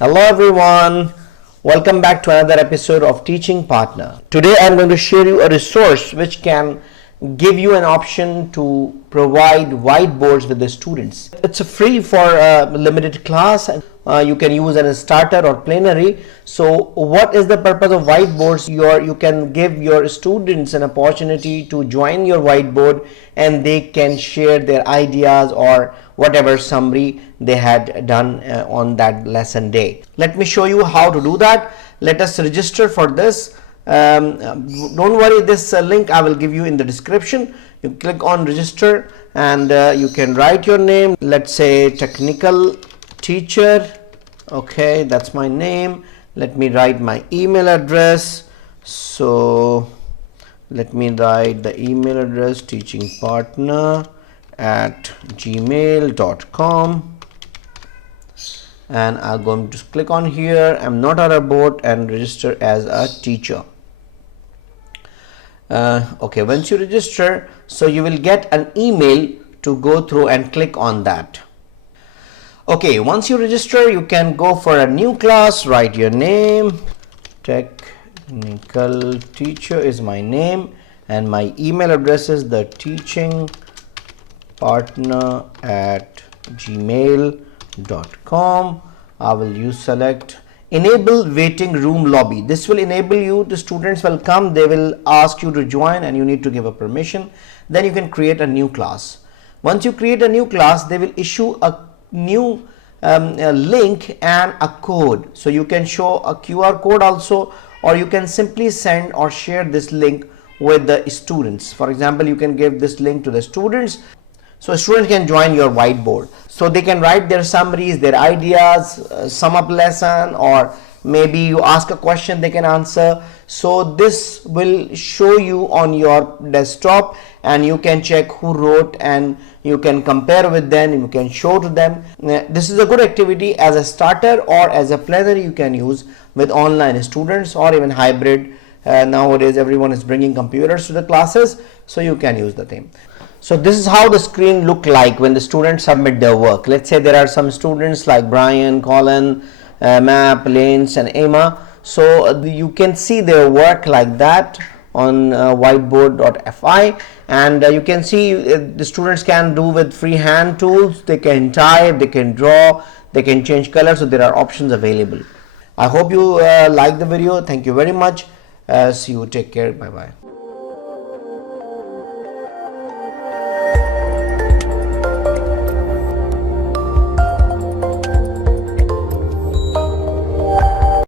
Hello everyone, welcome back to another episode of Teaching Partner. Today I'm going to share you a resource which can give you an option to provide whiteboards with the students. It's free for a limited class. You can use it as a starter or plenary. So what is the purpose of whiteboards? You can give your students an opportunity to join your whiteboard and they can share their ideas or whatever summary they had done on that lesson day. Let me show you how to do that. Let us register for this. Don't worry, this link I will give you in the description. You click on register and you can write your name. Let's say technical teacher. Okay, that's my name. Let me write my email address. So let me write the email address teachingpartner@gmail.com, and I'm going to click on here. I'm not a robot, and register as a teacher. Okay, once you register, so you will get an email to go through and click on that. Okay, once you register, you can go for a new class. Write your name. Technical teacher is my name, and my email address is theteachingpartner@gmail.com. I will use select enable waiting room lobby. This will enable you, the students will come, they will ask you to join and you need to give a permission. Then you can create a new class. Once you create a new class, they will issue a new a link and a code. So you can show a QR code also, or you can simply send or share this link with the students. For example, you can give this link to the students, so students can join your whiteboard. So they can write their summaries, their ideas, sum up lesson, or maybe you ask a question they can answer. So this will show you on your desktop and you can check who wrote and you can compare with them, you can show to them. This is a good activity as a starter or as a plenary you can use with online students or even hybrid. Nowadays everyone is bringing computers to the classes, so you can use the thing. So this is how the screen look like when the students submit their work. Let's say there are some students like Brian, Colin, Map, Lanes and Emma. So you can see their work like that on Whiteboard.fi, and you can see the students can do with freehand tools. They can type, they can draw, they can change colors. So there are options available. I hope you like the video. Thank you very much. See you. Take care. Bye bye.